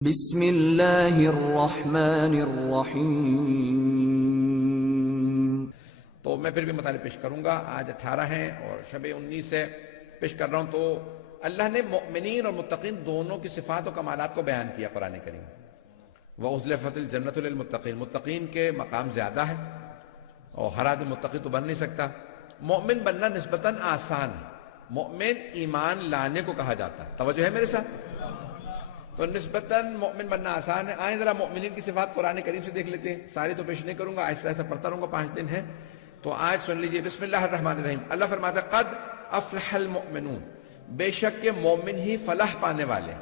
بسم اللہ الرحمن الرحیم۔ تو میں پھر بھی مطالب پیش کروں گا۔ آج 18 ہیں اور شب 19 ہے، پیش کر رہا ہوں۔ تو اللہ نے مؤمنین اور متقین دونوں کی صفات و کمالات کو بیان کیا قرآن کریم۔ وَأُزْلِفَتِ الْجَنَّةُ لِلْمُتَّقِينَ، متقین کے مقام زیادہ ہے اور ہر آدمی متقی تو بن نہیں سکتا۔ مومن بننا نسبتاً آسان ہے۔ مومن ایمان لانے کو کہا جاتا ہے۔ توجہ ہے میرے ساتھ؟ تو نسبتاً مومن بننا آسان ہے۔ آئیں ذرا مومنین کی صفات قرآن کریم سے دیکھ لیتے ہیں۔ ساری تو پیش نہیں کروں گا، ایسا ایسا پڑھتا رہوں گا، 5 دن ہے تو آج سن لیجئے۔ بسم اللہ الرحمن الرحیم۔ اللہ فرماتا ہے قد افلح المؤمنون، بے شک کہ مومن ہی فلاح پانے والے۔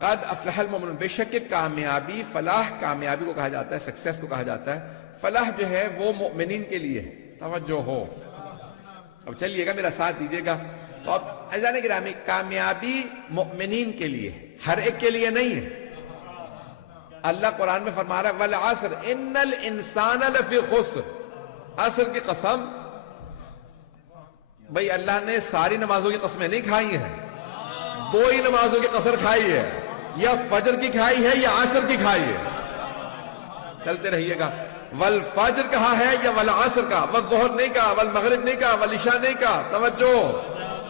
قد افلح المؤمنون، بے شک کہ کامیابی، فلاح کامیابی کو کہا جاتا ہے، سکسیس کو کہا جاتا ہے۔ فلاح جو ہے وہ مومنین کے لیے ہے۔ توجہ ہو، اب چلیے گا، میرا ساتھ دیجئے گا۔ تو اب عزیزان گرامی، کامیابی مومنین کے لیے، ہر ایک کے لیے نہیں ہے۔ اللہ قرآن میں فرما رہا ہے والعصر ان الانسان لفی خسر، عصر کی قسم۔ بھئی اللہ نے ساری نمازوں کی قسمیں نہیں کھائی ہیں، 2 ہی نمازوں کی قسم کھائی ہے، یا فجر کی کھائی ہے یا عصر کی کھائی ہے۔ چلتے رہیے گا۔ والفجر کہا ہے یا والعصر کا، والظہر نہیں کہا، والمغرب نہیں کہا، والعشاء نہیں کہا۔ توجہ،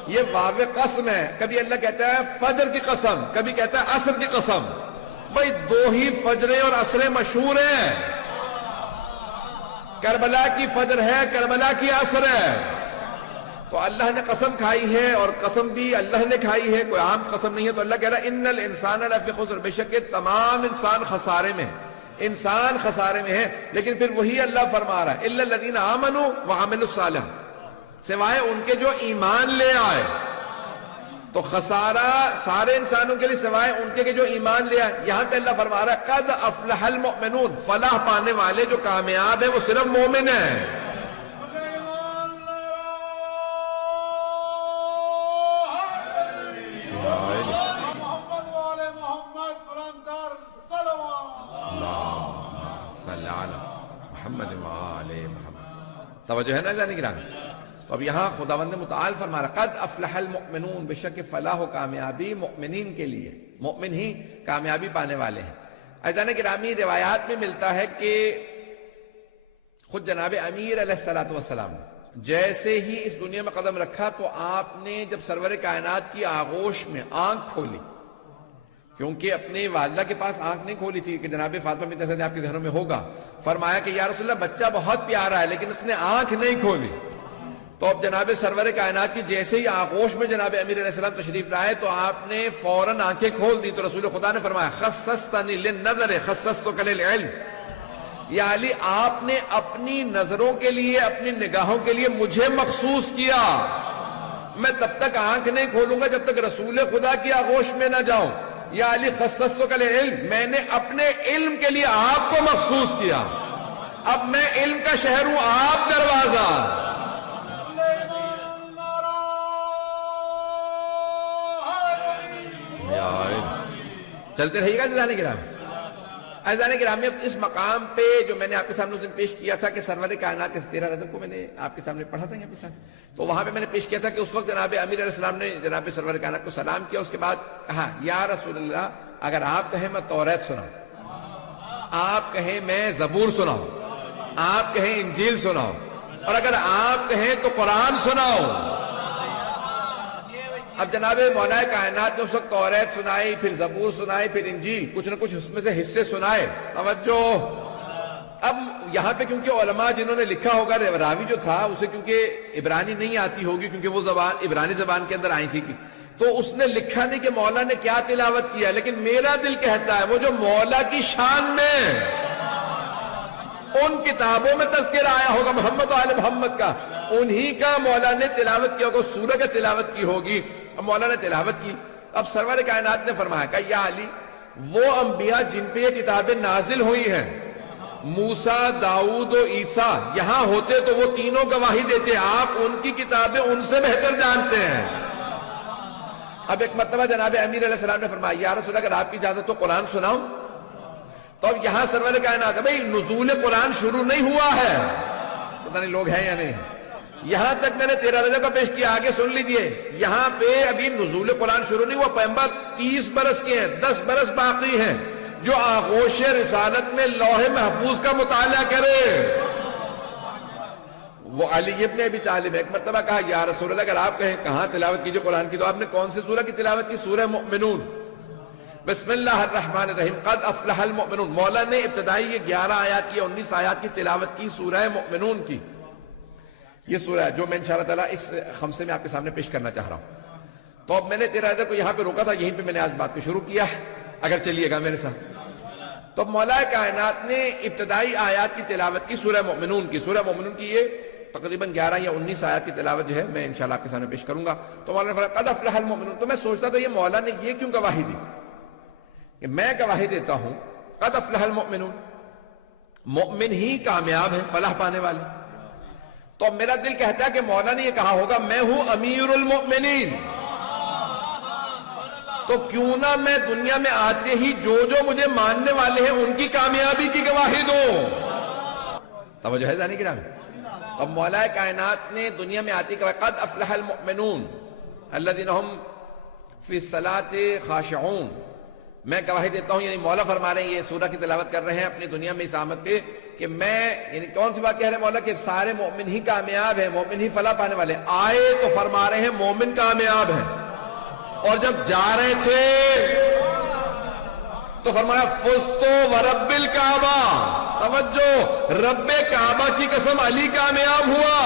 یہ واو قسم ہے۔ کبھی اللہ کہتا ہے فجر کی قسم، کبھی کہتا ہے عصر کی قسم۔ بھئی 2 ہی فجریں اور عصریں مشہور ہیں، کربلا کی فجر ہے، کربلا کی عصر ہے۔ تو اللہ نے قسم کھائی ہے، اور قسم بھی اللہ نے کھائی ہے، کوئی عام قسم نہیں ہے۔ تو اللہ کہہ رہا ہے ان الانسان لفی خسر، بے شک تمام انسان خسارے میں ہے، انسان خسارے میں ہے۔ لیکن پھر وہی اللہ فرما رہا ہے الا الذین آمنوا وعملوا الصالحات، سوائے ان کے جو ایمان لے آئے۔ تو خسارہ سارے انسانوں کے لیے سوائے ان کے جو ایمان لے آئے۔ یہاں پہ اللہ فرما رہا ہے قد افلح المؤمنون، فلاح پانے والے جو کامیاب ہیں وہ صرف مومن ہیں۔ توجہ ہے نا جانے گرامی؟ تو اب یہاں خداوند متعال فرما رہا قد افلح المؤمنون، بے شک فلاح و کامیابی مومنین کے لیے، مومن ہی کامیابی پانے والے ہیں۔ عزیزان گرامی، روایات میں ملتا ہے کہ خود جناب امیر علیہ السلام جیسے ہی اس دنیا میں قدم رکھا تو آپ نے جب سرور کائنات کی آغوش میں آنکھ کھولی، کیونکہ اپنی والدہ کے پاس آنکھ نہیں کھولی تھی کہ جناب فاطمہ بنت اسد آپ کے ذہنوں میں ہوگا، فرمایا کہ یا رسول اللہ بچہ بہت پیارا ہے لیکن اس نے آنکھ نہیں کھولی۔ تو اب جناب سرور کائنات کی جیسے ہی آغوش میں جناب امیر علیہ السلام تشریف لائے تو آپ نے فوراً آنکھیں کھول دی۔ تو رسول خدا نے فرمایا خصصتنی للنظر خصصتک للعلم، یا علی آپ نے اپنی نظروں کے لیے، اپنی نگاہوں کے لیے مجھے مخصوص کیا، میں تب تک آنکھ نہیں کھولوں گا جب تک رسول خدا کی آغوش میں نہ جاؤں۔ یا علی خصصتک للعلم، میں نے اپنے علم کے لیے آپ کو مخصوص کیا، اب میں علم کا شہر ہوں، آپ دروازہ۔ چلتے رہیے گا عزیزان گرامی۔ عزیزان گرامی، اب اس مقام پہ جو میں نے آپ کے سامنے اس دن پیش کیا تھا کہ سرور کائنات کے 13 رجب کو میں نے آپ کے سامنے پڑھا تھا یہاں پہ، تو وہاں پہ میں نے پیش کیا تھا کہ اس وقت جناب امیر علیہ السلام نے جناب سرور کائنات کو سلام کیا، اس کے بعد کہا یا رسول اللہ اگر آپ کہیں میں توریت سناؤں، آپ کہیں میں زبور سناؤں، آپ کہیں انجیل سناؤں، اور اگر آپ کہیں تو قرآن سناؤں۔ اب جناب مولا کائنات نے اس وقت توریت سنائی، پھر زبور سنائی، پھر انجیل، کچھ نہ کچھ اس میں سے حصے سنائے۔ توجہ، اب یہاں پہ کیونکہ علماء جنہوں نے لکھا ہوگا، راوی جو تھا اسے کیونکہ عبرانی نہیں آتی ہوگی کیونکہ وہ زبان عبرانی زبان کے اندر آئی تھی، تو اس نے لکھا نہیں کہ مولا نے کیا تلاوت کیا، لیکن میرا دل کہتا ہے وہ جو مولا کی شان میں ان کتابوں میں تذکر آیا ہوگا محمد و آل محمد کا، انہی کا مولا نے تلاوت کیا ہوگا، سورہ کا تلاوت کی ہوگی، اب مولا نے تلاوت کی۔ اب سرور کائنات نے فرمایا کہ یا علی وہ انبیاء جن پہ یہ کتابیں نازل ہوئی ہیں، موسیٰ، داؤد و عیسیٰ یہاں ہوتے تو وہ تینوں گواہی دیتے، آپ ان کی کتابیں ان سے بہتر جانتے ہیں۔ اب ایک مرتبہ جناب امیر علیہ السلام نے فرمایا یا رسول اللہ اگر آپ کی اجازت تو قرآن سناؤں۔ تو اب یہاں سرور کائنات ہے، بھئی نزول قرآن شروع نہیں ہوا ہے، پتہ نہیں لوگ ہیں یا نہیں، یہاں تک میں نے 13 رجب کا پیش کیا، آگے سن لیجئے. یہاں پہ ابھی نزول قرآن شروع نہیں ہوا، پیغمبر 30 برس کے ہیں، 10 برس باقی ہیں. جو آغوش رسالت میں لوح محفوظ کا مطالعہ کرے وہ علی ابن ابی طالب. ایک مرتبہ کہا یا رسول اللہ اگر آپ کہیں کہاں تلاوت کیجئے قرآن کی، تو آپ نے کون سی سورہ کی تلاوت کی؟ سورہ مؤمنون. بسم اللہ الرحمن الرحیم قد افلح المؤمنون. مولا نے ابتدائی یہ 11 آیات کی 19 آیات کی تلاوت کی سورہ مؤمنون کی. یہ سورہ ہے جو میں انشاءاللہ تعالیٰ اس خمسے میں آپ کے سامنے پیش کرنا چاہ رہا ہوں. تو اب میں نے 13 رجب کو یہاں پہ روکا تھا، یہیں پہ میں نے آج بات کو شروع کیا ہے، اگر چلیے گا میرے ساتھ. تو مولا کائنات نے ابتدائی آیات کی تلاوت کی سورہ مؤمنون کی. سورہ مؤمنون کی یہ تقریباً 11 یا 19 آیات کی تلاوت جو ہے میں انشاءاللہ آپ کے سامنے پیش کروں گا. تو مولا نے فرمایا قد افلح المؤمنون. تو میں سوچتا تھا یہ مولا نے یہ کیوں گواہی دی کہ میں گواہی دیتا ہوں قد افلح المؤمنون، مؤمن ہی کامیاب ہیں، فلاح پانے والے. تو میرا دل کہتا ہے کہ مولا نے یہ کہا ہوگا میں ہوں امیر المؤمنین، تو کیوں نہ میں دنیا میں آتے ہی جو مجھے ماننے والے ہیں ان کی کامیابی کی گواہی دوں. توجہ ہے ذہنی گرامی. اب مولا کائنات نے دنیا میں آتی کہ قد افلح المؤمنون الذین هم فی الصلاۃ خاشعون. میں گواہی دیتا ہوں، یعنی مولا فرما رہے ہیں، یہ سورہ کی تلاوت کر رہے ہیں اپنی دنیا میں اس آمد پہ، کہ میں یعنی کون سی بات کہہ رہے ہیں مولا کہ سارے مومن ہی کامیاب ہیں، مومن ہی فلاح پانے والے. آئے تو فرما رہے ہیں مومن کامیاب ہیں، اور جب جا رہے تھے تو فرمایا فزت ورب الکعبہ. توجہ، رب کعبہ کی قسم علی کامیاب ہوا.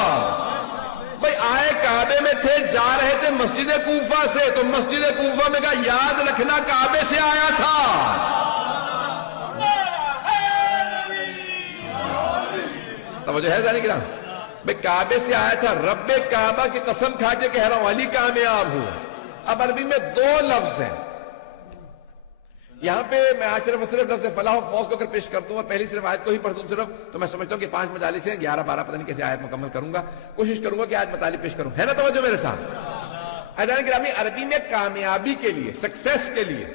بھئی آئے کعبے میں تھے، جا رہے تھے مسجد کوفہ سے، تو مسجد کوفہ میں کہا یاد رکھنا کعبے سے آیا تھا. توجہ ہے ذہنی گرامی. بھئی کعبے سے آیا تھا، رب کعبہ کی قسم کھا کے کہہ رہا ہوں علی کامیاب ہوا. اب عربی میں 2 لفظ ہیں یہاں پہ. میں آج صرف لفظ فلاح و فوز کو اگر پیش کر دوں اور پہلی صرف آیت کو ہی پڑھ دوں صرف، تو میں سمجھتا ہوں کہ 5 مجالس ہیں، 11-12 پتہ نہیں کیسے آیت مکمل کروں گا. کوشش کروں گا کہ آج مطالب پیش کروں. ہے نا توجہ میرے ساتھ؟ عزیزان گرامی، عربی میں کامیابی کے لیے، سکسیس کے لیے،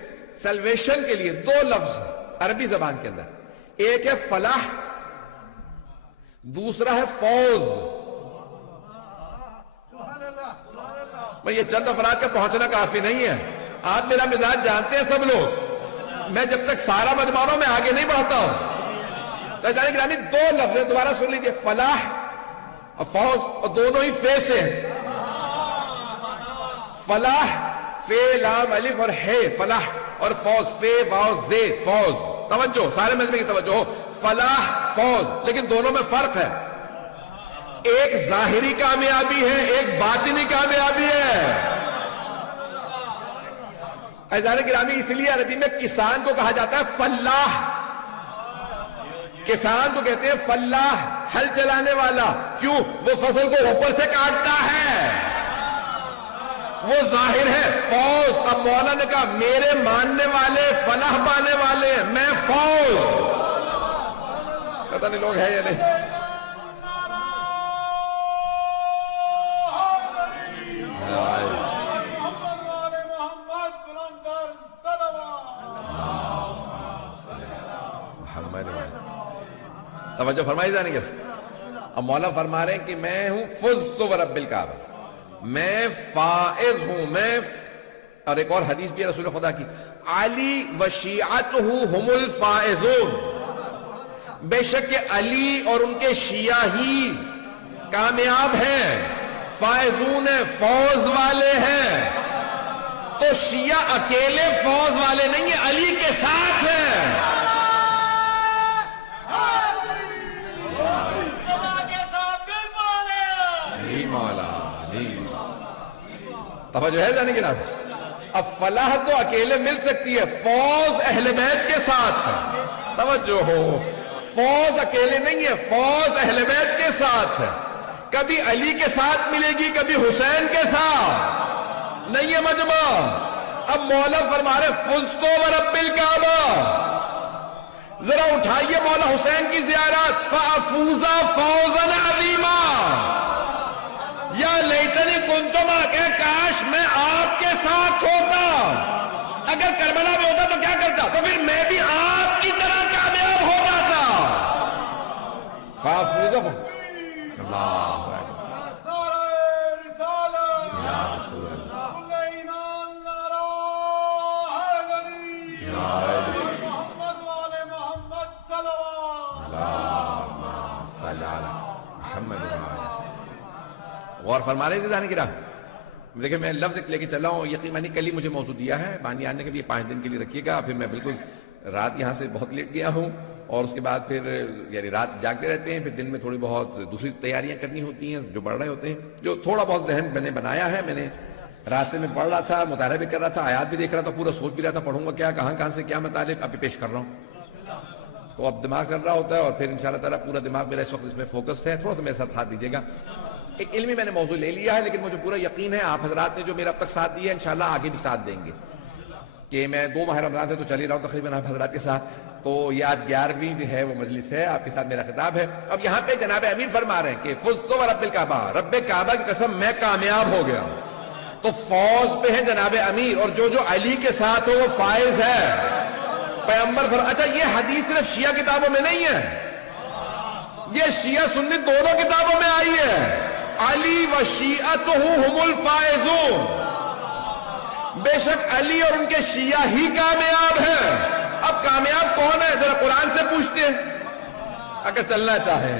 سیلویشن کے لیے 2 لفظ عربی زبان کے اندر. ایک ہے فلاح، دوسرا ہے فوز. میں یہ چند افراد کا پہنچنا کافی نہیں ہے. آپ میرا مزاج جانتے ہیں سب لوگ، میں جب تک سارا مجمع رہا ہوں میں آگے نہیں بڑھتا ہوں. تو عزیزان گرامی 2 لفظ ہیں، دوبارہ سن لیجئے، فلاح اور فوز، اور دونوں ہی فے سے ہیں. فلاح فے لام الف اور ہے فلاح، اور فوز فے واو زے فوز. توجہ، سارے مجمع کی توجہ ہو. فلاح فوز، لیکن دونوں میں فرق ہے. ایک ظاہری کامیابی ہے، ایک باطنی کامیابی ہے. عزیزان گرامی، اس لیے عربی میں کسان کو کہا جاتا ہے فلاح. کسان کو کہتے ہیں فلاح، ہل چلانے والا. کیوں؟ وہ فصل کو اوپر سے کاٹتا ہے، وہ ظاہر ہے. فوز، اب مولا نے کہا میرے ماننے والے فلاح پانے والے ہیں، میں فوز. پتہ نہیں لوگ ہے یا نہیں. توجہ فرمائی جانے گا. اب مولا فرما رہے ہیں کہ میں ہوں فزت ورب الکعبہ، میں فائز ہوں. میں اور ایک اور حدیث بھی ہے رسول خدا کی، علی وشیعتہ ہم الفائزون. بے شک علی اور ان کے شیعہ ہی کامیاب ہیں، فائزون ہیں، فوز والے ہیں. تو شیعہ اکیلے فوز والے نہیں ہیں، علی کے ساتھ ہیں. توجہ ہے جانے کی نام. اب فلاح تو اکیلے مل سکتی ہے، فوز اہل بیت کے ساتھ ہے. توجہ ہو، فوز اکیلے نہیں ہے، فوز اہل بیت کے ساتھ ہے. کبھی علی کے ساتھ ملے گی، کبھی حسین کے ساتھ. نہیں ہے مجمع. اب مولا فرما رہے فزت ورب الکعبہ. ذرا اٹھائیے مولا حسین کی زیارت، فافوز فوزا عظیما. یا لیتنی کنتم، کہ کاش میں آپ کے ساتھ ہوتا. اگر کربلا میں ہوتا تو کیا کرتا؟ تو پھر میں بھی آپ کی طرح کامیاب ہو جاتا. فافوز اللہ اور فرما رہے تھے جانے کی راہ. دیکھیں میں لفظ لے کے چلا ہوں, یقیناً کل ہی مجھے موضوع دیا ہے بانی آنے کے لیے 5 دن کے لیے رکھیے گا. پھر میں بالکل رات یہاں سے بہت لیٹ گیا ہوں, اور اس کے بعد پھر یعنی رات جاگتے رہتے ہیں, پھر دن میں تھوڑی بہت دوسری تیاریاں کرنی ہوتی ہیں جو بڑھ رہے ہوتے ہیں. جو تھوڑا بہت ذہن میں نے بنایا ہے, میں نے راستے میں پڑھ رہا تھا, مطالعہ بھی کر رہا تھا, آیات بھی دیکھ رہا تھا, پورا سوچ بھی رہا تھا پڑھوں گا کیا, کہاں سے کیا مطالب ابھی پیش کر رہا ہوں. تو اب دماغ چل رہا ہوتا ہے, اور پھر انشاءاللہ تعالیٰ پورا دماغ میرا اس وقت اس میں فوکس ہے. تھوڑا سا میرے ساتھ دیجیے گا. ایک علمی میں نے موضوع لے لیا ہے, لیکن مجھے پورا یقین ہے آپ حضرات نے جو میرا اب تک ساتھ دیا ہے انشاءاللہ آگے بھی ساتھ دیں گے. کہ میں 2 ماہ رمضان سے تو چل ہی رہا ہوں تقریباً آپ حضرات کے ساتھ. تو یہ آج 11ویں جو ہے وہ مجلس ہے, آپ کے ساتھ میرا خطاب ہے. اب یہاں پہ جناب امیر فرما رہے ہیں کہ فزت ورب الکعبہ, رب کعبہ کی قسم میں کامیاب ہو گیا. تو فوز پہ ہیں جناب امیر, اور جو علی کے ساتھ ہو وہ فائز ہے. پیغمبر اچھا یہ حدیث صرف شیعہ کتابوں میں نہیں ہے, یہ شیعہ سنی دونوں کتابوں میں آئی ہے. علی و شیعتہ ہم الفائزون, بے شک علی اور ان کے شیعہ ہی کامیاب ہیں. اب کامیاب کون ہے ذرا قرآن سے پوچھتے ہیں اگر چلنا چاہیں.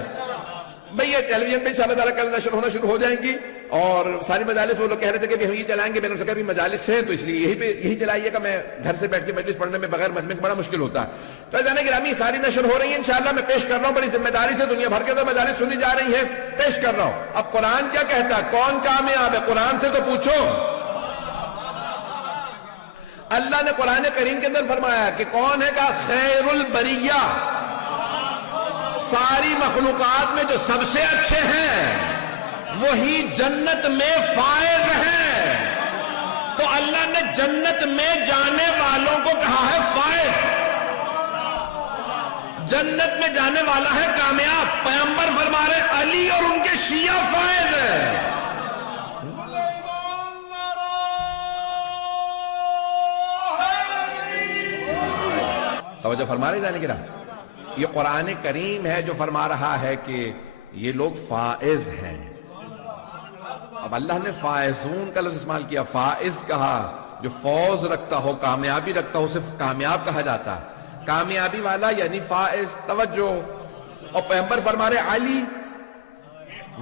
بھئی یہ ٹیلی ویژن پہ انشاءاللہ تعالیٰ کل نشر ہونا شروع ہو جائیں گی, اور ساری مجالس وہ لوگ کہہ رہے تھے کہ ہم یہ چلائیں گے, میں نے کہا بھی مجالس ہیں تو اس لیے یہی چلائیے گا, میں گھر سے بیٹھ کے مجلس پڑھنے میں بغیر مجمع کے بڑا مشکل ہوتا ہے. تو جانے گرامی ساری نشر ہو رہی ہے انشاءاللہ, میں پیش کر رہا ہوں بڑی ذمہ داری سے, دنیا بھر کے تو مجالس سنی جا رہی ہیں, پیش کر رہا ہوں. اب قرآن کیا کہتا ہے, کون کامیاب ہے, قرآن سے تو پوچھو. اللہ نے قرآن کریم کے اندر فرمایا کہ کون ہے, کہا خیر البریہ, ساری مخلوقات میں جو سب سے اچھے ہیں وہی جنت میں فائز ہیں. تو اللہ نے جنت میں جانے والوں کو کہا ہے فائز, جنت میں جانے والا ہے کامیاب. پیغمبر فرما رہے علی اور ان کے شیعہ فائز ہیں. توجہ فرما رہے جانے کی راہ. یہ قرآن کریم ہے جو فرما رہا ہے کہ یہ لوگ فائز ہیں. اب اللہ نے فائزون کا لفظ استعمال کیا, فائز کہا, جو فوز رکھتا ہو, کامیابی رکھتا ہو, صرف کامیاب کہا جاتا ہے. کامیابی والا یعنی فائز. توجہ. اور پیغمبر فرما رہے علی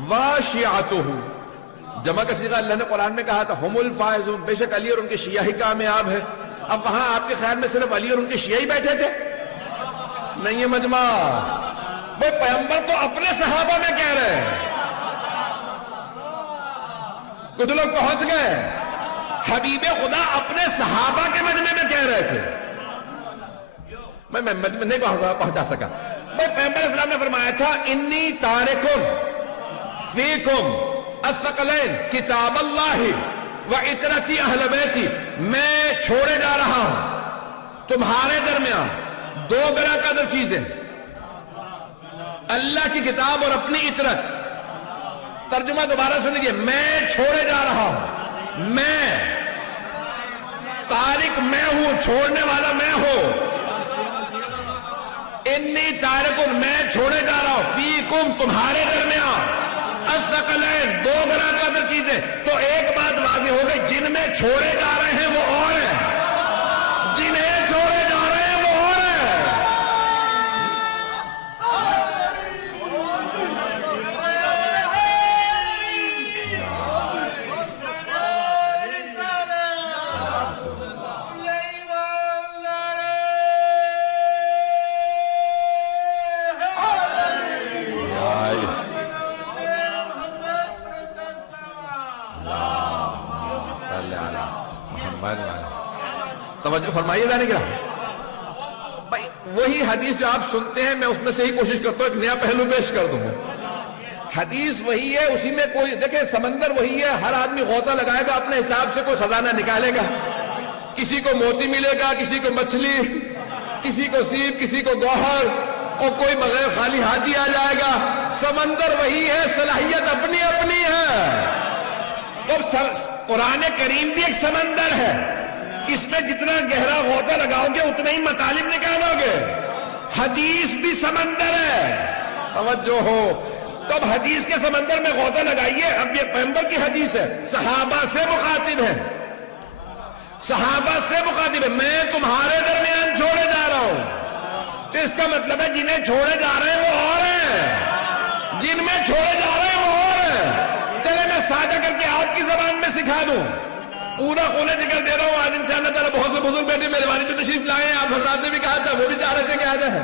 و شیعتہ, جمع کا صیغہ اللہ نے قرآن میں کہا تھا ہم الفائزون, بے شک علی اور ان کے شیعہ ہی کامیاب ہے. اب وہاں آپ کے خیال میں صرف علی اور ان کے شیعہ ہی بیٹھے تھے؟ نہیں ہے مجمع. بھئی پیغمبر تو اپنے صحابہ میں کہہ رہے ہیں, کچھ لوگ پہنچ گئے, حبیب خدا اپنے صحابہ کے مجمع میں کہہ رہے تھے. میں مجمع نہیں پہنچا سکا. بھئی پیغمبر اسلام نے فرمایا تھا انی تارکم فیکم الثقلین کتاب اللہ و عطرتی اہل بیتی, میں چھوڑے جا رہا ہوں تمہارے درمیان 2 گرہ قدر چیزیں, اللہ کی کتاب اور اپنی عطرت. ترجمہ دوبارہ سن لیجیے, میں چھوڑے جا رہا ہوں, میں تارک میں ہوں, چھوڑنے والا میں ہوں. انی تارکن, میں چھوڑے جا رہا ہوں, فیکم تمہارے درمیان, الثقلین 2 گرہ قدر چیزیں. تو ایک بات واضح ہو گئی, جن میں چھوڑے جا رہے ہیں وہ اور ہیں, جنہیں چھوڑے جا رہے ہیں وہ اور ہیں. توجہ فرمائیے جانے کی راہ. بھائی وہی حدیث جو آپ سنتے ہیں میں اس میں سے ہی کوشش کرتا ہوں ایک نیا پہلو پیش کر دوں. حدیث وہی ہے, اسی میں کوئی دیکھیں سمندر وہی ہے, ہر آدمی غوطہ لگائے گا اپنے حساب سے, کوئی خزانہ نکالے گا, کسی کو موتی ملے گا, کسی کو مچھلی, کسی کو سیب, کسی کو گوہر, اور کوئی بغیر خالی ہاتھی آ جائے گا. سمندر وہی ہے, صلاحیت اپنی اپنی ہے. قرآن کریم بھی ایک سمندر ہے, اس میں جتنا گہرا غوطہ لگاؤ گے اتنا ہی مطالب نکالو گے. حدیث بھی سمندر ہے, توجہ ہو. تو اب حدیث کے سمندر میں غوطہ لگائیے. اب یہ پیغمبر کی حدیث ہے, صحابہ سے مخاطب ہے, صحابہ سے مخاطب ہے, میں تمہارے درمیان چھوڑے جا رہا ہوں. تو اس کا مطلب ہے جنہیں چھوڑے جا رہے ہیں وہ اور ہیں, جن میں چھوڑے جا رہے ہیں وہ اور ہیں. چلے میں سادہ کر کے آپ کی زبان میں سکھا دوں. پورا خون جگر دے رہا ہوں آج انشاءاللہ تعالی. بہت سے بزرگ بیٹے میرے والد جو تشریف لائے ہیں, آپ حضرات نے بھی کہا تھا, وہ بھی چاہ رہے تھے کہ آ جائیں.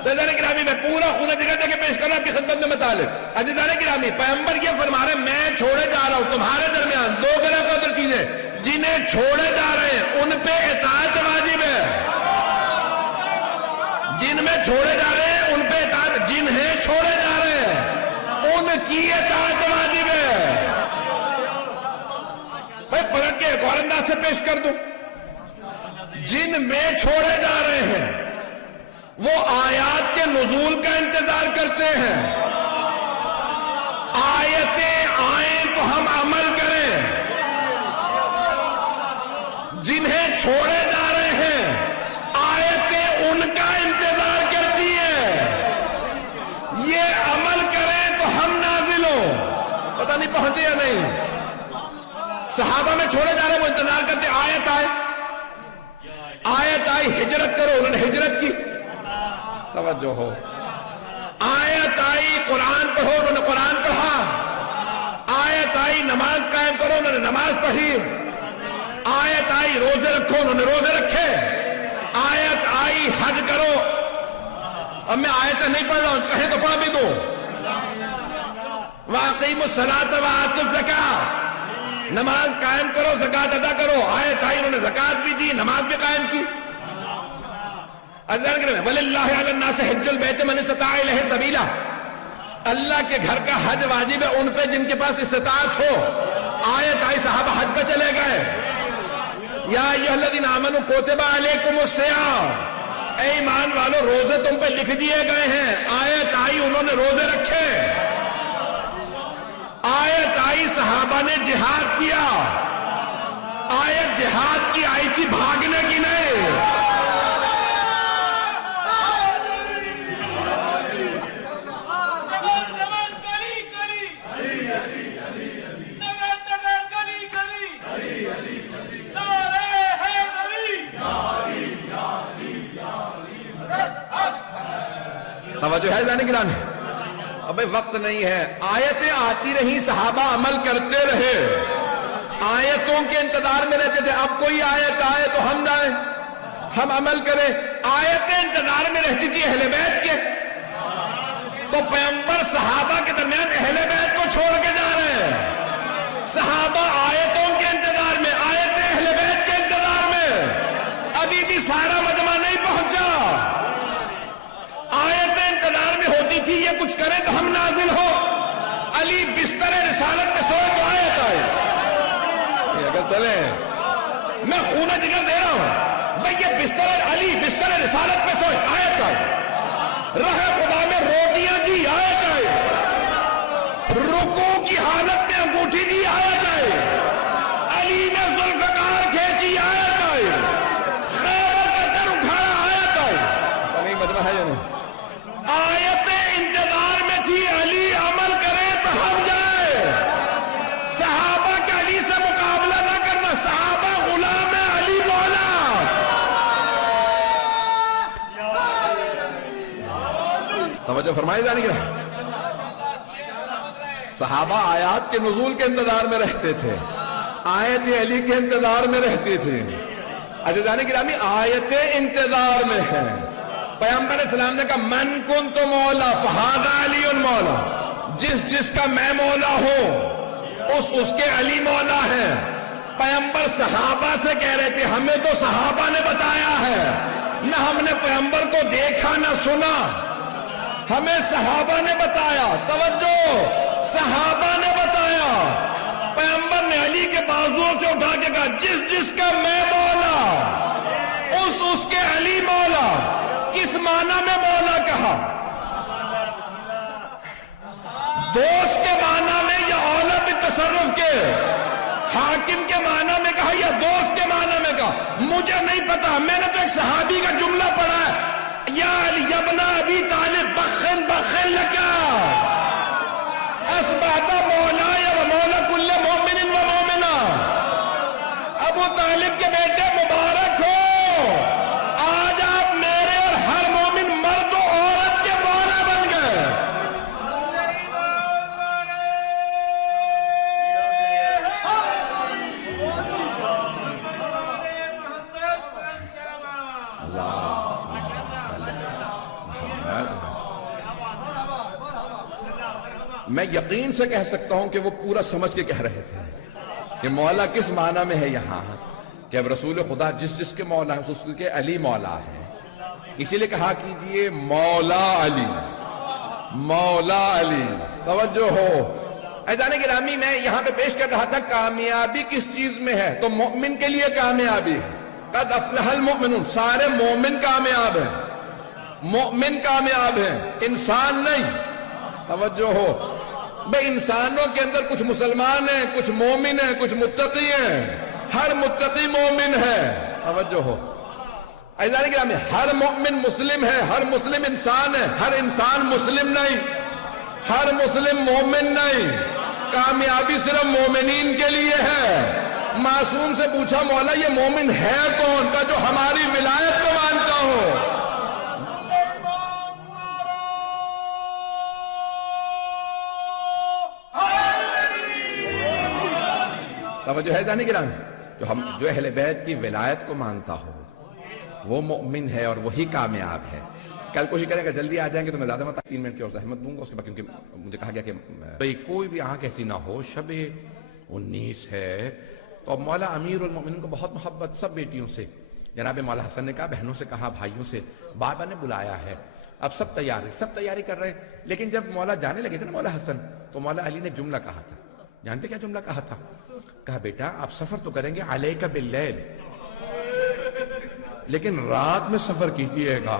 عزیزان گرامی, میں پورا خون جگر دے کے پیش کر رہا ہوں آپ کی خدمت میں مطالب. عزیزان گرامی, پیغمبر یہ فرما رہے ہیں میں چھوڑے جا رہا ہوں تمہارے درمیان دو گرہ کا ادھر چیزیں, جنہیں چھوڑے جا رہے ہیں ان پہ اطاعت واجب ہے. جن میں چھوڑے جا رہے ہیں ان پہ اطاعت, جنہیں چھوڑے جا رہے ہیں ان کی اطاعت واجب ہے. بھائی پلٹ کے ایک اور انداز سے پیش کر دوں. جن میں چھوڑے جا رہے ہیں وہ آیات کے نزول کا انتظار کرتے ہیں. آیتیں آئیں تو ہم عمل کریں. جنہیں چھوڑے جا رہے ہیں آیتیں ان کا انتظار کرتی ہیں. یہ عمل کریں تو ہم نازل ہوں. پتہ نہیں پہنچے یا نہیں. صحابہ میں چھوڑے جا رہے ہیں وہ انتظار کرتے, آیت آئے, آیت آئی ہجرت کرو, انہوں نے ہجرت کی. توجہ ہو. آیت آئی قرآن پڑھو, انہوں نے قرآن پڑھا. آیت آئی نماز قائم کرو, انہوں نے نماز پڑھی. آیت آئی روزے رکھو, انہوں نے روزے رکھے. آیت آئی حج کرو. اب میں آیتیں نہیں پڑھ رہا ہوں, کہیں تو پڑھ بھی دو. وَأَقِيمُوا الصَّلَاةَ وَآتُوا الزَّكَاةَ, نماز قائم کرو, زکات ادا کرو. آیت آئی, انہوں نے زکات بھی دی, نماز بھی قائم کی. وَلِلَّهِ عَلَى النَّاسِ حِجُّ الْبَيْتِ مَنِ اسْتَطَاعَ إِلَيْهِ سَبِيلًا, اللہ کے گھر کا حج واجب ہے ان پہ جن کے پاس استطاعت ہو. آیت آئی, صحابہ حج پہ چلے گئے. یا ایھا الذین آمنوا کتب علیکم الصیام, اے ایمان والو روزے تم پہ لکھ دیے گئے ہیں. آیت آئی, انہوں نے روزے رکھے. آیت آئی, صحابہ نے جہاد کیا. آیت جہاد کی آئی تھی, بھاگنے کی نہیں. توجہ ہے جانے گرانے. اب وقت نہیں ہے. آیتیں آتی رہی, صحابہ عمل کرتے رہے, آیتوں کے انتظار میں رہتے تھے. اب کوئی آیت آئے تو ہم جائیں, ہم عمل کریں. آیتیں انتظار میں رہتی تھی اہل بیت کے, تو پیغمبر صحابہ کے درمیان اہل بیت کو چھوڑ کے جا رہے ہیں. صحابہ آیتوں کے انتظار میں, آیتیں اہل بیت کے انتظار میں. ابھی بھی سارا مجمع نہیں پہنچا. آیتیں انتظار میں ہوتی تھی یہ کچھ کرے تو ہم نازل ہو. علی بستر رسالت میں سوئے تو آیت آئے. اگر چلیں, میں خون جگر دے رہا ہوں بھئی, یہ بستر علی بستر رسالت میں سوئے, آیت آئے. رہ خدا میں روٹیاں دی, آیت آئے. رکوع کی حالت میں انگوٹھی دی, آیت آئے. علی نے ذوالفقار کھینچی, آیت آئے. خیبر کا در اٹھایا, آیت آئے. نہیں مجمع ہے یا نہیں. آیتیں انتظار میں تھی, علی عمل کرے تو ہم جائے. صحابہ کے علی سے مقابلہ نہ کرنا. صحابہ غلام علی مولا. توجہ فرمائی جانے گی. صحابہ آیات کے نزول کے انتظار میں رہتے تھے, آیت علی کے انتظار میں رہتی تھی. عزیزان گرامی, آیتیں انتظار میں ہیں. پیغمبر اسلام نے کہا من کنت مولا فہذا علی مولا, جس کا میں مولا ہوں اس کے علی مولا ہے. پیغمبر صحابہ سے کہہ رہے تھے, ہمیں تو صحابہ نے بتایا ہے, نہ ہم نے پیغمبر کو دیکھا نہ سنا, ہمیں صحابہ نے بتایا. توجہ, صحابہ نے بتایا. پیغمبر نے علی کے بازوؤں سے اٹھا کے کہا جس کا میں مولا اس کے علی مولا. کس معنی میں مولا کہا؟ دوست کے معنی میں یا اولا بالتصرف کے؟ حاکم کے معنی میں کہا یا دوست کے معنی میں کہا؟ مجھے نہیں پتا. میں نے تو ایک صحابی کا جملہ پڑھا ہے, یا علی ابن ابی طالب بخن بخن لکا اسبحت مولا و مولا کل مومن و مومنہ. ابو طالب کے بیٹے مبارک ہو, آج آپ میرے اور ہر مومن مرد و عورت کے مولا بن گئے. میں یقین سے کہہ سکتا ہوں کہ وہ پورا سمجھ کے کہہ رہے تھے کہ مولا کس معنی میں ہے یہاں، کہ اب رسول خدا جس کے مولا ہے اس کے علی مولا ہے، اسی لیے کہا کیجئے مولا علی، مولا علی. توجہ ہو عزیزان گرامی، میں یہاں پہ پیش کر رہا تھا کامیابی کس چیز میں ہے، تو مومن کے لیے کامیابی ہے. قد افلح المؤمنون، سارے مومن کامیاب ہیں، مومن کامیاب ہیں، انسان نہیں. توجہ ہو بے انسانوں کے اندر کچھ مسلمان ہیں، کچھ مومن ہیں، کچھ متقی ہیں. ہر متقی مومن ہے. توجہ ہو عزیزان گرامی، ہر مومن مسلم ہے، ہر مسلم انسان ہے، ہر انسان مسلم نہیں، ہر مسلم مومن نہیں. کامیابی صرف مومنین کے لیے ہے. معصوم سے پوچھا مولا یہ مومن ہے کون، کا جو ہماری ولایت کو مانتا ہو. توجہ ہے جانے گرامی، جو اہل بیت کی ولایت کو مانتا ہو وہ مومن ہے اور وہی کامیاب ہے. کل کوشش کریں گے جلدی آ جائیں گے تو میں زیادہ 3 منٹ کی اور زحمت دوں گا اس کے بعد، کیونکہ مجھے کہا گیا کہ بھئی کوئی بھی آنکھ ایسی نہ ہو. شب 19 ہے تو مولا امیر المومنین کو بہت محبت سب بیٹیوں سے. جناب مولا حسن نے کہا، بہنوں سے کہا، بھائیوں سے، بابا نے بلایا ہے، اب سب تیاری کر رہے ہیں. لیکن جب مولا جانے لگے تھے نا مولا حسن، تو مولا علی نے جملہ کہا تھا. جانتے کیا جملہ کہا تھا؟ کہا بیٹا آپ سفر تو کریں گے علیک باللیل، لیکن رات میں سفر کیجئے گا،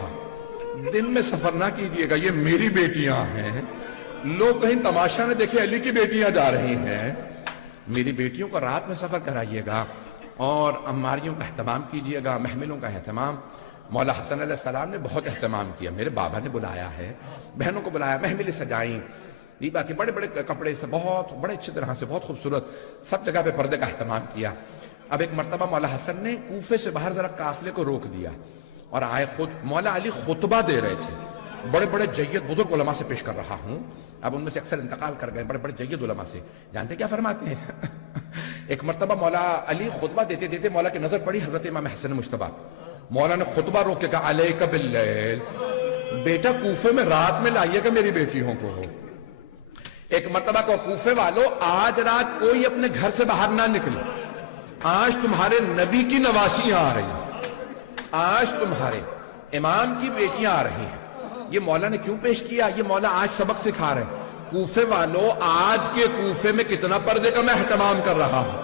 دن میں سفر نہ کیجئے گا. یہ میری بیٹیاں ہیں، لوگ کہیں تماشا نہ دیکھے علی کی بیٹیاں جا رہی ہیں. میری بیٹیوں کو رات میں سفر کرائیے گا اور عماریوں کا اہتمام کیجئے گا، محملوں کا اہتمام. مولا حسن علیہ السلام نے بہت اہتمام کیا. میرے بابا نے بلایا ہے، بہنوں کو بلایا، محملیں سجائیں، دیبا کے بڑے بڑے کپڑے سے بہت بڑے اچھی طرح سے بہت خوبصورت، سب جگہ پہ پردے کا اہتمام کیا. اب ایک مرتبہ مولا حسن نے کوفے سے باہر ذرا قافلے کو روک دیا اور آئے خود. مولا علی خطبہ دے رہے تھے، بڑے بڑے جید بزرگ علماء سے پیش کر رہا ہوں، اب ان میں سے اکثر انتقال کر گئے، بڑے بڑے جید علماء سے. جانتے کیا فرماتے ہیں؟ ایک مرتبہ مولا علی خطبہ دیتے دیتے مولا کی نظر پڑی حضرت امام حسن مجتبیٰ. مولا نے خطبہ روک کے کہا علیک باللیل، بیٹا کوفے میں رات میں لائیے گا میری بیٹیوں کو. ایک مرتبہ کو کوفے والو آج رات کوئی اپنے گھر سے باہر نہ نکلے، آج تمہارے نبی کی نواسیاں آ رہی ہیں، آج تمہارے امام کی بیٹیاں آ رہی ہیں. یہ مولا نے کیوں پیش کیا؟ یہ مولا آج سبق سکھا رہے ہیں. کوفے والو آج کے کوفے میں کتنا پردے کا میں اہتمام کر رہا ہوں.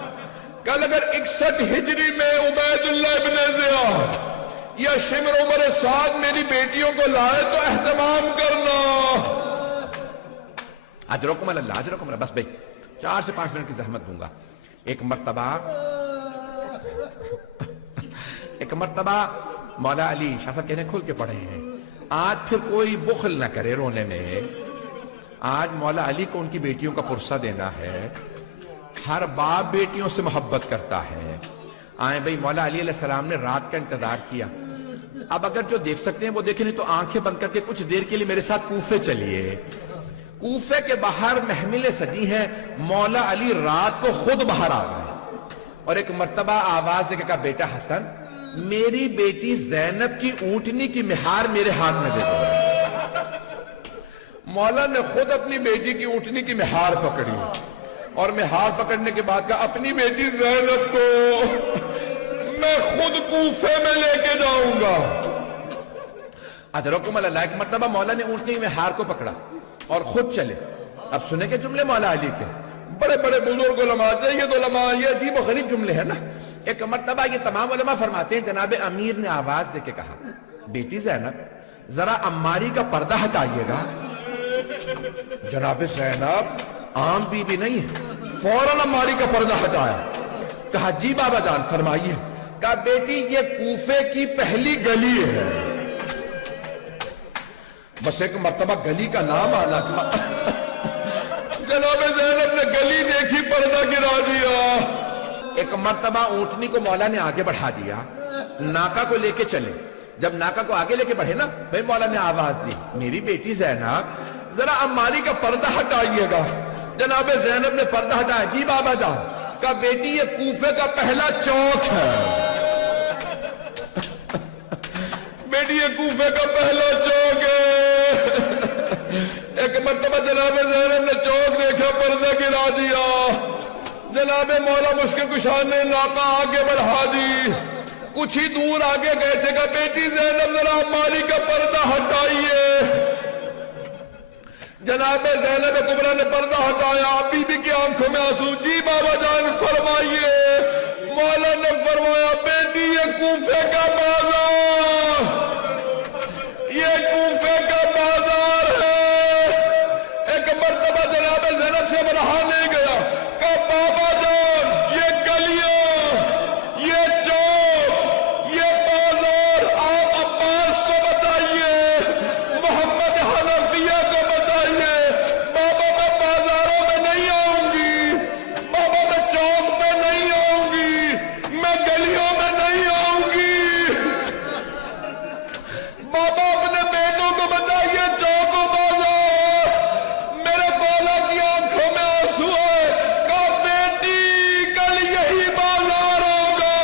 کل اگر 61 ہجری میں عبید اللہ ابن زیاد یا شمر عمر سعد میری بیٹیوں کو لائے تو اہتمام کرنا. اجرکم اللہ، اجرکم اللہ. بس بھئی 4 سے 5 منٹ کی زحمت دوں گا. ایک مرتبہ مولا علی شاہ صاحب کہنے کھل کے پڑھے ہیں، آج پھر کوئی بخل نہ کرے رونے میں. آج مولا علی کو ان کی بیٹیوں کا پرسہ دینا ہے. ہر باپ بیٹیوں سے محبت کرتا ہے. آئیں بھئی مولا علی علیہ السلام نے رات کا انتظار کیا. اب اگر جو دیکھ سکتے ہیں وہ دیکھیں، نہیں تو آنکھیں بند کر کے کچھ دیر کے لیے میرے ساتھ کوفے چلیے. کوفے کے باہر محملیں سجی ہیں، مولا علی رات کو خود باہر آ گئے اور ایک مرتبہ آواز دے کے کہا بیٹا حسن میری بیٹی زینب کی اونٹنی کی مہار میرے ہاتھ میں دے دو. مولا نے خود اپنی بیٹی کی اونٹنی کی مہار پکڑی اور مہار پکڑنے کے بعد کہا اپنی بیٹی زینب کو میں خود کوفے میں لے کے جاؤں گا. اجرکم اللہ. ایک مرتبہ مولا نے اونٹنی کی مہار کو پکڑا اور خود چلے. اب سنے کے جملے مولا علی کے، بڑے بڑے بزرگ علماء، جید علماء، یہ عجیب و غریب جملے ہیں نا. ایک مرتبہ یہ تمام علماء فرماتے ہیں جناب امیر نے آواز دے کے کہا بیٹی زینب ذرا عماری کا پردہ ہٹائیے گا. جناب زینب عام بی بی نہیں ہے، فوراً عماری کا پردہ ہٹایا. کہا جی بابا جان فرمائیے. کہا بیٹی یہ کوفے کی پہلی گلی ہے. بس ایک مرتبہ گلی کا نام آنا تھا، جناب زینب نے گلی دیکھی پردہ گرا دیا. ایک مرتبہ اونٹنی کو مولا نے آگے بڑھا دیا، ناکا کو لے کے چلے. جب ناکا کو آگے لے کے بڑھے نا بھئی مولا نے آواز دی میری بیٹی زینب ذرا عماری کا پردہ ہٹائیے گا. جناب زینب نے پردہ ہٹایا. جی بابا جان. کہا بیٹی یہ کوفے کا پہلا چوک ہے. کوفے کا پہلا چوک ہے. ایک مرتبہ جناب زینب نے چوک دیکھا, پردہ گرا دیا. جناب مولا مشکل کشا نے ناقہ آگے بڑھا دی. کچھ ہی دور آگے گئے تھے کہ بیٹی زینب ذرا مالی کا پردہ ہٹائیے. جناب زینب کبریٰ نے پردہ ہٹایا. بی بی کی آنکھوں میں آنسو. جی بابا جان فرمائیے. مولا نے فرمایا بیٹی یہ کوفے کا بازار, یہ کوفے کا بازار ہے. ایک مرتبہ جناب زینب سے بڑھا نہیں گیا کہ بابا جان یہ گلیاں, یہ چوک, یہ بازار آپ عباس کو بتائیے, محمد حنفیہ کو بتائیے. بابا میں بازاروں میں نہیں آؤں گی, بابا میں چوک میں نہیں آؤں گی, میں گلیوں میں نہیں آؤں گی. بابا اپنے بیٹوں کو بتائیے چوک و بازار. میرے مولا کی آنکھوں میں آنسو ہے. کہا بیٹی کل یہی بازار ہوگا,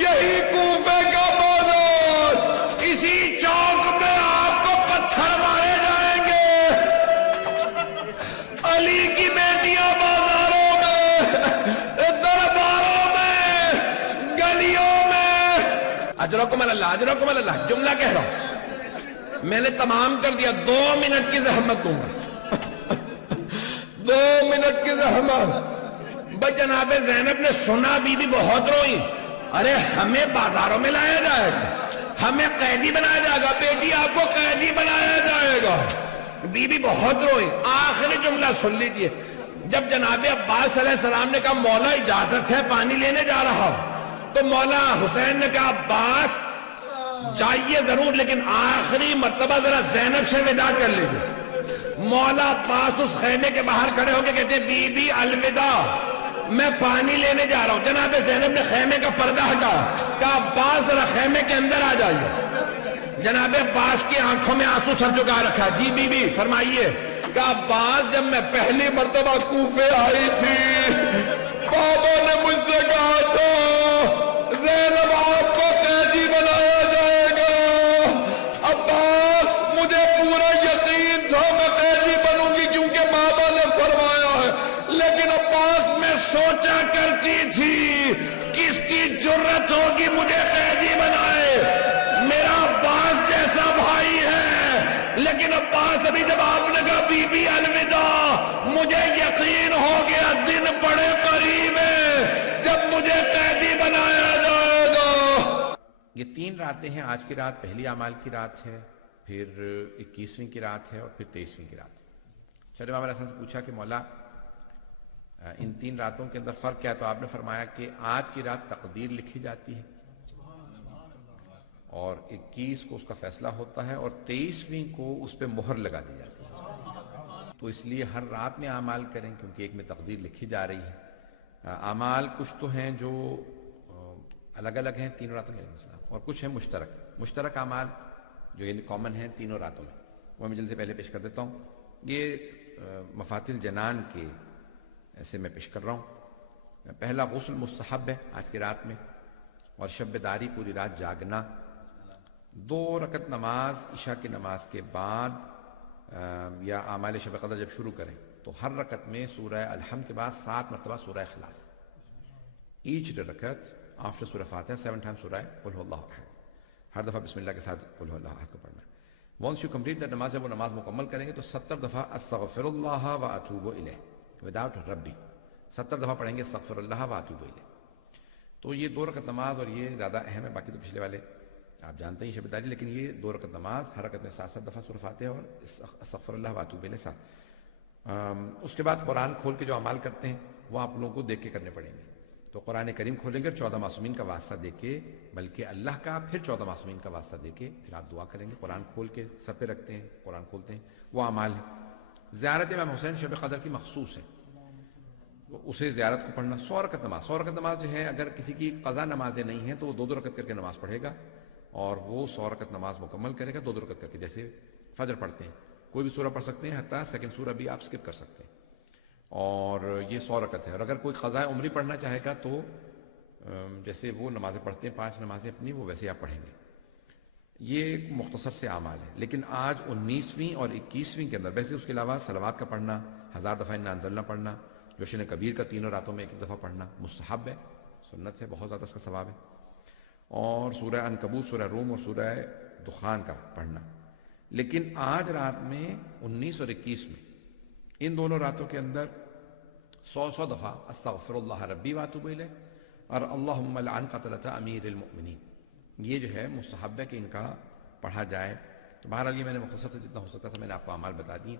یہی کوفے کا بازار. اسی چوک میں آپ کو پتھر مارے جائیں گے. علی کی بیٹیاں بازاروں میں, درباروں میں, گلیوں میں. اجرکم اللہ, اجرکم اللہ. جملہ کہہ رہا ہوں, میں نے تمام کر دیا. 2 منٹ کی زحمت دوں گا, 2 منٹ کی زحمت. بھائی جناب زینب نے سنا, بی بی بہت روئی. ارے ہمیں بازاروں میں لایا جائے گا, ہمیں قیدی بنایا جائے گا. بیٹی آپ کو قیدی بنایا جائے گا. بی بی بہت روئی. آخری جملہ سن لیجیے. جب جناب عباس علیہ السلام نے کہا مولا اجازت ہے پانی لینے جا رہا ہوں, تو مولا حسین نے کہا عباس جائیے ضرور, لیکن آخری مرتبہ ذرا زینب سے وداع کر لیجیے. مولا عباس اس خیمے کے باہر کھڑے ہو کے کہتے ہیں بی بی الوداع, میں پانی لینے جا رہا ہوں. جناب زینب نے خیمے کا پردہ ہٹا, کہا عباس ذرا خیمے کے اندر آ جائیے. جناب عباس کی آنکھوں میں آنسو سر جھکا رکھا. جی بی بی فرمائیے. کہا عباس جب میں پہلی مرتبہ کوفے آئی تھی, بابا نے مجھ سے کہا تھا زینب آپ کو قیدی بنایا جائے گا. عباس مجھے پورا یقین تھا میں قیدی بنوں گی کیونکہ بابا نے فرمایا ہے, لیکن عباس میں سوچا کرتی تھی کس کی جرت ہوگی مجھے قیدی بنائے. میرا عباس جیسا بھائی ہے, لیکن عباس ابھی جب آپ نے کہا بی بی الوداع, مجھے یقین ہو گیا دن بڑے قریب ہے جب مجھے قیدی بنایا جائے گا. یہ 3 راتیں ہیں. آج کی رات پہلی اعمال کی رات ہے, پھر 21ویں کی رات ہے, اور پھر 23ویں کی رات ہے. چلے امام علیہ السلام سے پوچھا کہ مولا ان 3 راتوں کے اندر فرق کیا ہے, تو آپ نے فرمایا کہ آج کی رات تقدیر لکھی جاتی ہے, اور 21 کو اس کا فیصلہ ہوتا ہے, اور 23ویں کو اس پہ مہر لگا دی جاتی ہے. تو اس لیے ہر رات میں اعمال کریں, کیونکہ ایک میں تقدیر لکھی جا رہی ہے. اعمال کچھ تو ہیں جو الگ الگ ہیں 3 راتوں میں, اور کچھ ہیں مشترک. مشترک اعمال جو یعنی کامن ہیں 3 راتوں میں, وہ میں جلد سے پہلے پیش کر دیتا ہوں. یہ مفاتل جنان کے ایسے میں پیش کر رہا ہوں. پہلا غسل مستحب ہے آج کی رات میں, اور شب داری پوری رات جاگنا. 2 رکعت نماز عشاء کی نماز کے بعد یا اعمال شب قدر جب شروع کریں تو ہر رکعت میں سورہ الحمد کے بعد 7 مرتبہ سورہ اخلاص. ایچ رکعت آفٹر سورہ فاتحہ 7 times سورہ قل هو اللہ احد. ہر دفعہ بسم اللہ کے ساتھ قل هو اللہ احد کو پڑھنا ہے. ونس یو کمپلیٹ دیٹ نماز, جب وہ نماز مکمل کریں گے تو 70 دفعہ استغفر اللہ و اتوب الیہ وداؤٹ ربی, 70 دفعہ پڑھیں گے استغفر اللہ و اتوب الیہ. تو یہ 2 رکعت نماز, اور یہ زیادہ اہم ہے. باقی تو پچھلے والے آپ جانتے ہیں شب داری, لیکن یہ 2 رکعت نماز ہر رکعت میں 7 دفعہ سورہ فاتحہ اور استغفر اللہ و اتوب الیہ 7. اس کے بعد قرآن کھول کے جو اعمال کرتے ہیں وہ آپ لوگوں کو دیکھ کے کرنے پڑیں گے. تو قرآن کریم کھولیں گے اور 14 معصومین کا واسطہ دے کے, بلکہ اللہ کا, پھر 14 معصومین کا واسطہ دے کے پھر آپ دعا کریں گے. قرآن کھول کے سر پہ رکھتے ہیں, قرآن کھولتے ہیں, وہ اعمال ہیں. زیارت امام حسین شب قدر کی مخصوص ہے, اسے زیارت کو پڑھنا. 100 رکعت نماز, 100 رکعت نماز جو ہے اگر کسی کی قضا نمازیں نہیں ہیں تو وہ 2 رکعت کر کے نماز پڑھے گا, اور وہ 100 رکعت نماز مکمل کرے گا 2 رکعت کر کے. جیسے فجر پڑھتے ہیں, کوئی بھی سورہ پڑھ سکتے ہیں, حتیٰ سیکنڈ سورہ بھی آپ سکپ کر سکتے ہیں, اور یہ 100 رکعت ہے. اور اگر کوئی قضاء عمری پڑھنا چاہے گا تو جیسے وہ نمازیں پڑھتے ہیں 5 نمازیں اپنی, وہ ویسے آپ پڑھیں گے. یہ ایک مختصر سے اعمال ہے. لیکن آج 19ویں اور 21ویں کے اندر ویسے اس کے علاوہ صلوات کا پڑھنا، 1000 دفعہ انا انزلنا پڑھنا، جوشن کبیر کا تینوں راتوں میں ایک دفعہ پڑھنا مستحب ہے، سنت ہے، بہت زیادہ اس کا ثواب ہے. اور سورہ عنکبوت، سورہ روم اور سورہ دخان کا پڑھنا. لیکن آج رات میں 19 اور 21 میں ان دونوں راتوں کے اندر 100 دفعہ استغفر اللہ ربی واتوب الیہ اور اللہم لعن قتلۃ امیر المؤمنین، یہ جو ہے مستحب ہے کہ ان کا پڑھا جائے. تو بہرحال یہ میں نے مختصر سے جتنا ہو سکتا تھا میں نے آپ کو اعمال بتا دیے.